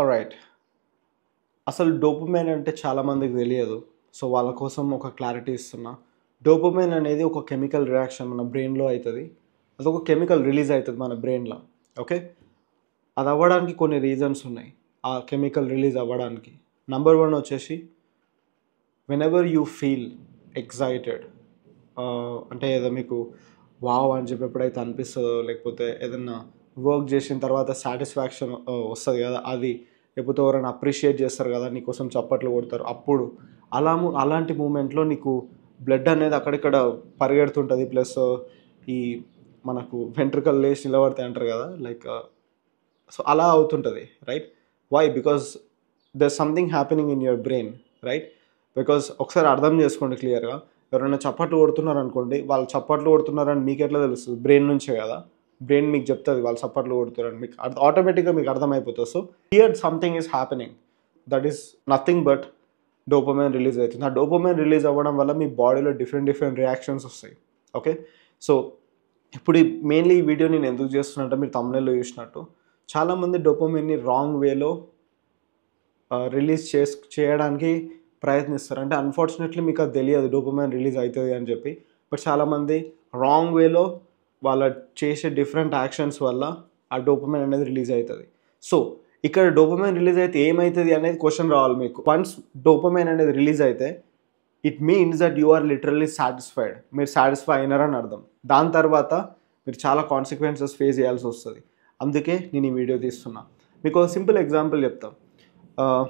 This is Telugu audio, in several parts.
ఆల్రైట్. అసలు డోపమైన్ అంటే చాలామందికి తెలియదు. సో, వాళ్ళ కోసం ఒక క్లారిటీ ఇస్తున్నా. డోపమైన్ అనేది ఒక కెమికల్ రియాక్షన్ మన బ్రెయిన్‌లో అయితది. అదొక కెమికల్ రిలీజ్ అయితది మన బ్రెయిన్‌ల. ఓకే. అది అవ్వడానికి కొన్ని రీజన్స్ ఉన్నాయి. ఆ కెమికల్ రిలీజ్ అవ్వడానికి. నంబర్ 1 వచ్చేసి వెనెవర్ యూ ఫీల్ ఎక్సైటెడ్, అంటే ఏదో మీకు వావ్ అని చెప్పి ఎప్పుడైతే అనిపిస్తదో, లేకపోతే ఏదన్నా వర్క్ చేసిన తర్వాత సాటిస్ఫాక్షన్ వస్తది కదా! అది. లేకపోతే ఎవరైనా అప్రిషియేట్ చేస్తారు కదా! నీకోసం చప్పట్లు కొడతారు. అప్పుడు అలాంటి మూమెంట్‌లో నీకు బ్లడ్ అనేది అక్కడిక్కడ పరిగెడుతుంటది. ప్లస్ ఈ మనకు వెంట్రుకలు లేచి నిలబడతాయి అంటారు కదా! లైక్ సో, అలా అవుతుంటది. Right? Why? Because there something happening in your brain. Right? Because ఒకసారి అర్థం చేసుకోండి క్లియర్‌గా. ఎవరైనా చప్పట్లు కొడుతున్నారనుకోండి, వాళ్ళు చప్పట్లు కొడుతున్నారని మీకెట్లా తెలుస్తది? బ్రెయిన్ నుంచే కదా! బ్రెయిన్ మీకు చెప్తది వాళ్ళు చప్పట్లు కొడుతున్నారని. మీకు ఆటోమేటిక్‌గా మీకు అర్థమైపోతది. So, here something is happening. That is nothing but dopamine release అయితుంది. ఆ డోపమైన్ రిలీజ్ అవ్వడం వల్ల మీ బాడీలో డిఫరెంట్ రియాక్షన్స్ వస్తాయి. ఓకే. సో, ఇప్పుడు మెయిన్‌లీ ఈ వీడియో నేను ఎందుకు చేస్తున్నా అంటే మీరు థంబ్‌నెయిల్‌లో చూసినట్టు చాలామంది డోపమైన్‌ని రాంగ్ వేలో రిలీజ్ చేయడానికి ప్రయత్నిస్తారు. అంటే అన్‌ఫార్చునేట్‌లీ మీకు అది తెలియదు డోపమైన్ రిలీజ్ అయితది అని చెప్పి. బట్ చాలామంది రాంగ్ వేలో వాళ్ళ చేసే డిఫరెంట్ యాక్షన్స్ వల్ల ఆ డోపమైన్ అనేది రిలీజ్ అయితది. సో, ఇక్కడ డోపమైన్ రిలీజ్ అయితే ఏమైతది అనేది క్వెషన్ రావాలి మీకు. వన్స్ డోపమైన్ అనేది రిలీజ్ అయితే it means that you are literally satisfied. మీరు సాటిస్ఫై అయినారని అర్థం. దాని తర్వాత మీరు చాలా కాన్సిక్వెన్సెస్ ఫేస్ చేయాల్సొస్తది. అందుకే నేను ఈ వీడియో తీస్తున్నా. మీకు ఒక సింపుల్ ఎగ్జాంపుల్ చెప్తా. ఆహ్,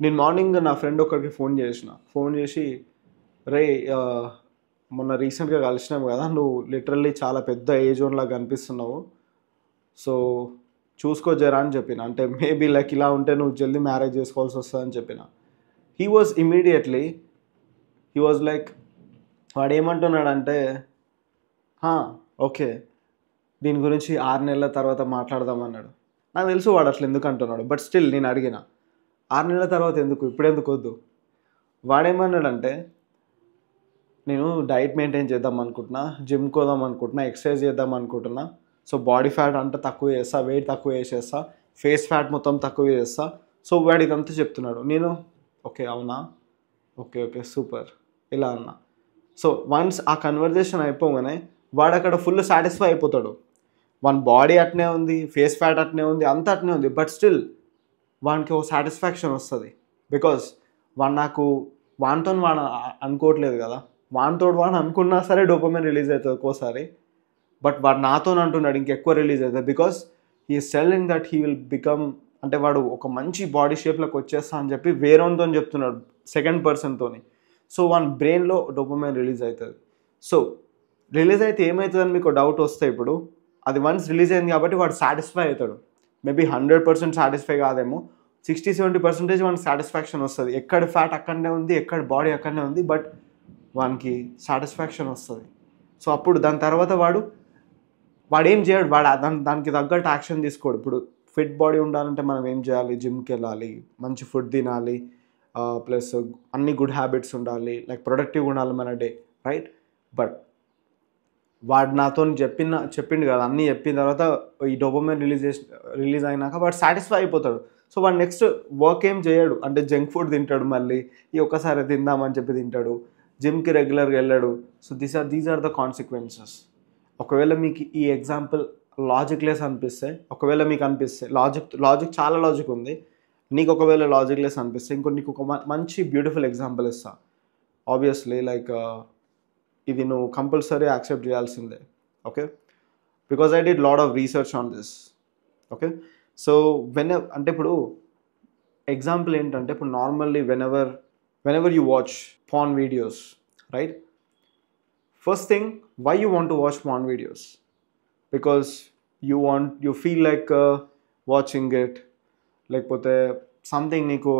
నేను మార్నింగ్ నా ఫ్రెండ్ ఒకడికి ఫోన్ చేసిన. ఫోన్ చేసి, "రేయ్, మొన్న రీసెంట్‌గా కలిసినాం కదా! నువ్వు లిటరల్లీ చాలా పెద్ద ఏజోన్‌లాగా కనిపిస్తున్నావు. సో, చూసుకో జరా" అని చెప్పిన. అంటే మేబీ లైక్ ఇలా ఉంటే నువ్వు జల్దీ మ్యారేజ్ చేసుకోవాల్సొస్తదని చెప్పిన. He was immediately he was like, వాడేమంటున్నాడంటే, "ఆ! ఓకే. దీని గురించి 6 నెలల తర్వాత మాట్లాడదాం" అన్నాడు. నాకు తెలుసు వాడు అట్లా ఎందుకు అంటున్నాడో. బట్ స్టిల్ నేను అడిగిన, "6 నెలల తర్వాత ఎందుకు? ఇప్పుడెందుకొద్దు?" వాడేమన్నాడంటే, "నేను డైట్ మెయింటైన్ చేద్దాం అనుకుంటున్నా. జిమ్‌కి పోదాం అనుకుంటున్నా. ఎక్సర్సైజ్ చేద్దాం అనుకుంటున్నా. సో, బాడీ ఫ్యాట్ అంతా తక్కువ చేస్తా. వెయిట్ తక్కువ చేసేస్తా. ఫేస్ ఫ్యాట్ మొత్తం తక్కువ చేస్తా." సో, వాడు ఇదంతా చెప్తున్నాడు. నేను, "ఓకే. అవునా? ఓకే. ఓకే. సూపర్." ఇలా అన్నా. సో, వన్స్ ఆ కన్వర్జేషన్ అయిపోగానే వాడక్కడ ఫుల్ సాటిస్ఫై అయిపోతాడు. వాని బాడీ అట్నే ఉంది. ఫేస్ ఫ్యాట్ అట్నే ఉంది. అంతా అట్నే ఉంది. బట్ స్టిల్ వానికి ఒక సాటిస్ఫాక్షన్ వస్తది. బికాజ్ వాడు నాకు వానితోని వాడు అనుకోవట్లేదు గదా! వానితోటి వాడు అనుకున్నా సరే డోపమైన్ రిలీజ్ అయితది ఒక్కోసారి. బట్ వాడు నాతోని అంటున్నాడు ఇంకెక్కువ రిలీజ్ అయితది. Because he is telling that he will become, అంటే వాడు ఒక మంచి బాడీ షేప్‌లోకి వచ్చేస్తా అని చెప్పి వేరోనితోని చెప్తున్నాడు. సెకండ్ పర్సన్‌తోని. సో, వాని బ్రెయిన్‌లో డోపమైన్ రిలీజ్ అయితది. సో, రిలీజ్ అయితే ఏమైతదని మీకు డౌట్ వస్తే ఇప్పుడు, అది వన్స్ రిలీజ్ అయింది కాబట్టి వాడు సాటిస్ఫై అయితాడు. మేబీ 100% సాటిస్ఫై కాదేమో. 60-70% వానికి సాటిస్ఫాక్షన్ వస్తది. ఎక్కడ ఫ్యాట్ అక్కడనే ఉంది. ఎక్కడ బాడీ అక్కడనే ఉంది. బట్ వానికి సాటిస్ఫాక్షన్ వస్తది. సో, అప్పుడు దాని తర్వాత వాడేం చేయడు. వాడు దానికి తగ్గట్టు యాక్షన్ తీసుకోడు. ఇప్పుడు ఫిట్ బాడీ ఉండాలంటే మనం ఏం చేయాలి? జిమ్‌కెళ్ళాలి. మంచి ఫుడ్ తినాలి. ప్లస్ అన్ని గుడ్ హ్యాబిట్స్ ఉండాలి. లైక్ ప్రొడక్టివ్‌గా ఉండాలి మన డే. రైట్? బట్ వాడు నాతోని చెప్పిండు కదా! అన్నీ చెప్పిన తర్వాత ఈ డోపమైన్ రిలీజ్ అయినాక వాడు సాటిస్ఫై అయిపోతాడు. సో, వాడు నెక్స్ట్ వర్క్ ఏం చేయడు. అంటే జంక్ ఫుడ్ తింటాడు మళ్ళీ. ఈ ఒక్కసారి తిందామని చెప్పి తింటాడు. జిమ్‌కి రెగ్యులర్‌గా ఎళ్ళడు. So, these are the consequences. ఒకవేళ మీకు ఈ ఎగ్జాంపుల్ లాజిక్ లెస్ అనిపిస్తే, ఒకవేళ మీకు అనిపిస్తే లాజిక్ చాలా లాజిక్ ఉంది. నీకు ఒకవేళ లాజిక్ లెస్ అనిపిస్తే నీకు ఒక మంచి బ్యూటిఫుల్ ఎగ్జాంపుల్ ఇస్తా. ఆబ్వియస్‌లీ లైక్ ఇది నువ్వు కంపల్సరీ యాక్సెప్ట్ చేయాల్సిందే. Okay. Because I did lot of research on this. Okay. So, అంటే ఇప్పుడు ఎగ్జాంపుల్ ఏంటంటే ఇప్పుడు normally whenever you watch porn videos, right? First thing, why you want to watch porn videos? Because you feel like watching it, లేకపోతే సంథింగ్ నీకు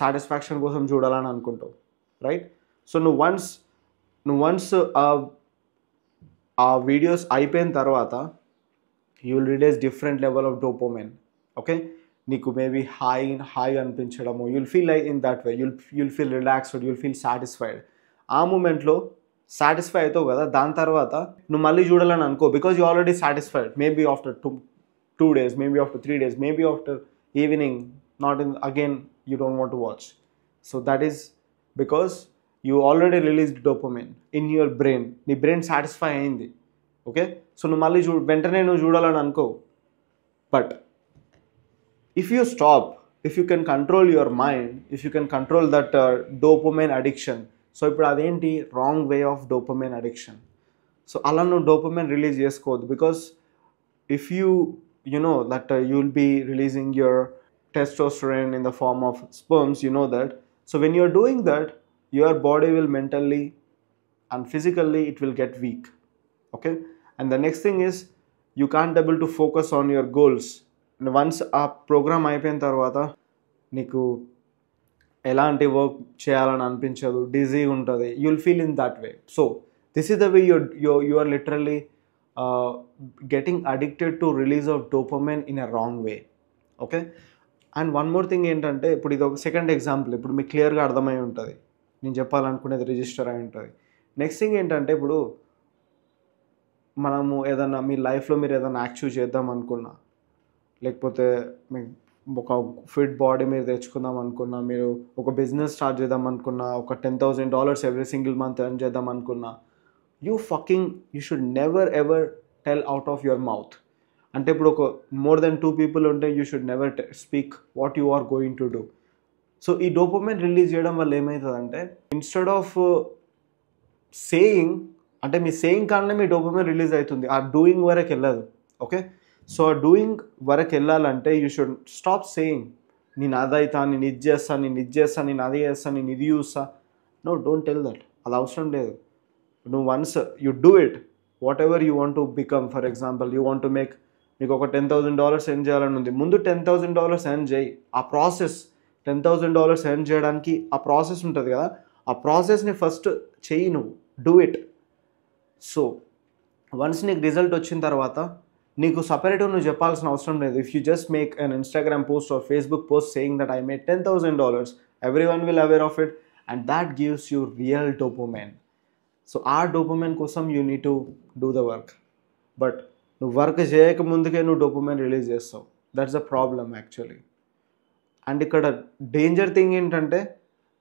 సాటిస్ఫాక్షన్ కోసం చూడాలని అనుకుంటావు, రైట్? సో, నువ్వు వన్స్ ఆ వీడియోస్ అయిపోయిన తర్వాత you will release different level of dopamine. Okay. నీకు మేబీ హాయిగా అనిపించడము, you'll feel like in that way, you'll feel relaxed, you'll feel satisfied. ఆ మూమెంట్లో సాటిస్ఫై అవుతావు కదా! దాని తర్వాత నువ్వు మళ్ళీ చూడాలని అనుకో. Because you already satisfied. Maybe after 2 days, maybe after 3 days, maybe after evening not in again you don't want to watch. So that is because you already released dopamine in your brain. నీ బ్రెయిన్ సాటిస్ఫై అయింది. ఓకే, సో నువ్వు మళ్ళీ వెంటనే నువ్వు చూడాలని అనుకో. But if you stop, if you can control your mind, if you can control that dopamine addiction, so ఇప్పుడు అదేంటి wrong way of dopamine addiction. So అలా నువ్వు డోపమైన్ రిలీజ్ చేసుకోవద్దు, because if you know that you will be releasing your testosterone in the form of sperms, you know that. So when you're doing that, your body will mentally and physically it will get weak. Okay, and the next thing is you can't able to focus on your goals. And once ఆ ప్రోగ్రామ్ అయిపోయిన తర్వాత నీకు ఎలాంటి వర్క్ చేయాలని అనిపించదు, డిజీ ఉంటుంది, you will feel in that way. So this is the way you are literally getting addicted to release of dopamine in a wrong way. Okay, and one more thing ఏంటంటే, ఇప్పుడు ఇది ఒక సెకండ్ ఎగ్జాంపుల్, ఇప్పుడు మీకు క్లియర్గా అర్థమై ఉంటుంది నేను చెప్పాలనుకునేది, రిజిస్టర్ అయి ఉంటుంది. నెక్స్ట్ థింగ్ ఏంటంటే, ఇప్పుడు మనము ఏదన్నా మీ లైఫ్లో మీరు ఏదైనా అచీవ్ చేద్దాం అనుకున్నా, లేకపోతే మీకు ఒక ఫిట్ బాడీ మీరు తెచ్చుకుందాం అనుకున్నా, మీరు ఒక బిజినెస్ స్టార్ట్ చేద్దాం అనుకున్నా, ఒక $10,000 ఎవ్రీ సింగిల్ మంత్ ఎర్న్ చేద్దాం అనుకున్నా, you should never ever tell out of your mouth. అంటే ఇప్పుడు ఒక మోర్ దెన్ 2 people ఉంటే you should never speak what you are going to do. So ఈ డోపమైన్ రిలీజ్ చేయడం వల్ల ఏమవుతుందంటే, ఇన్స్టెడ్ ఆఫ్ సేయింగ్, అంటే మీ సేయింగ్ కానీ మీ డోపమైన్ రిలీజ్ అవుతుంది, ఆ డూయింగ్ వరకు వెళ్ళదు. ఓకే, సో ఆ డూయింగ్ వరకు వెళ్ళాలంటే యూ షుడ్ స్టాప్ సేయింగ్ నేను అదైతా, నేను ఇది చేస్తాను, నేను ఇది చేస్తాను, నేను అది చేస్తాను, నేను ఇది చూస్తా. No, don't tell that. అది అవసరం లేదు. నువ్వు once you do it, whatever you want to become. For example, you want to make, మీకు ఒక $10,000 ఎర్న్ చేయాలని ఉంది, ముందు $10,000 ఎర్న్ చేయి. ఆ ప్రాసెస్, $10,000 ఎర్న్ చేయడానికి ఆ ప్రాసెస్ ఉంటుంది కదా, ఆ ప్రాసెస్ని ఫస్ట్ చెయ్యి, నువ్వు డూ ఇట్. సో వన్స్ నీకు రిజల్ట్ వచ్చిన తర్వాత నీకు సపరేట్గా నువ్వు చెప్పాల్సిన అవసరం లేదు. If you just make an Instagram post are Facebook post saying that I made $10,000, everyone will aware of it, and that gives you real dopamine. So ఆ డోపమైన్ కోసం you need to do the work. But నువ్వు వర్క్ చేయక ముందుకే నువ్వు డోపమైన్ రిలీజ్ చేస్తావు. That's the problem actually. And ఇక్కడ డేంజర్ థింగ్ ఏంటంటే,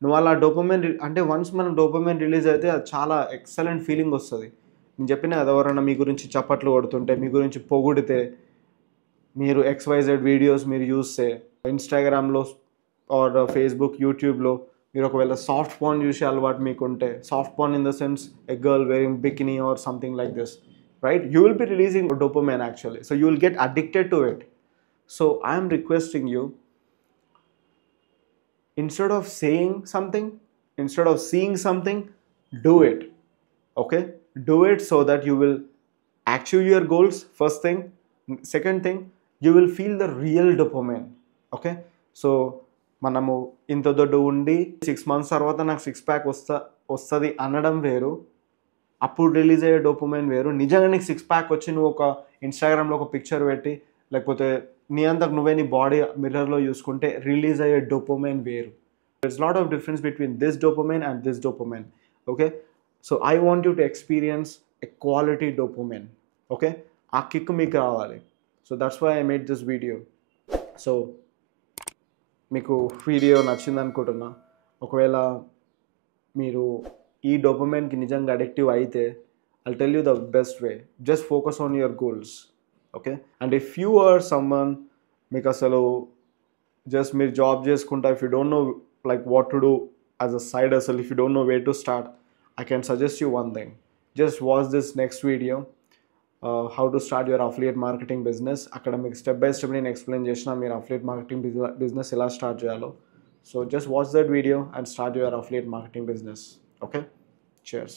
నువ్వు అలా డోపమైన్ అంటే వన్స్ మనం డోపమైన్ రిలీజ్ అయితే అది చాలా ఎక్సలెంట్ ఫీలింగ్ వస్తుంది. నేను చెప్పిన కదా, ఎవరైనా మీ గురించి చప్పట్లు కొడుతుంటే, మీ గురించి పొగిడితే, మీరు XYZ వీడియోస్ మీరు చూస్తే ఇన్స్టాగ్రామ్లో ఆర్ ఫేస్బుక్, యూట్యూబ్లో, మీరు ఒకవేళ సాఫ్ట్ పార్న్ చూసే అలవాటు మీకుంటే, soft porn in the sense a girl wearing bikini or something like this, right, you will be releasing dopamine actually. So you will get addicted to it. So I'm requesting you, instead of saying something, instead of seeing something, do it. Okay, do it so that you will achieve your goals, first thing. Second thing, you will feel the real dopamine. Okay, so మనము ఇంత దొడ్డు ఉండి 6 months తర్వాత నాకు 6-pack వస్తుంది అనడం వేరు, అప్పుడు రిలీజ్ అయ్యే డోపమైన్ వేరు. నిజంగా నీకు 6-pack వచ్చి నువ్వు ఒక ఇన్స్టాగ్రామ్లో ఒక పిక్చర్ పెట్టి, లేకపోతే నీ అంతకు నువ్వే నీ బాడీ మిర్రర్లో చూసుకుంటే రిలీజ్ అయ్యే డోపమైన్ వేరు. There's a lot of difference between this dopamine and this dopamine. Okay, so I want you to experience a quality dopamine. Okay, ఆ కిక్ మీకు రావాలి. So that's why I made this video. So మీకు వీడియో నచ్చింది అనుకుంటున్నా. ఒకవేళ మీరు ఈ డోపమైన్కి నిజంగా అడిక్టివ్ అయితే, I'll tell you the best way. Just focus on your goals. Okay, and if you are someone, మీకు అసలు జస్ట్ మీరు జాబ్ చేసుకుంటా, if you don't know like what to do as a side hustle, if you don't know where to start, I can suggest you one thing. Just watch this next video, how to start your affiliate marketing business. అక్కడ మీకు స్టెప్ బై స్టెప్ నేను ఎక్స్ప్లెయిన్ చేసిన మీరు affiliate marketing business ఎలా స్టార్ట్ చేయాలో. So just watch that video and start your affiliate marketing business. Okay, cheers.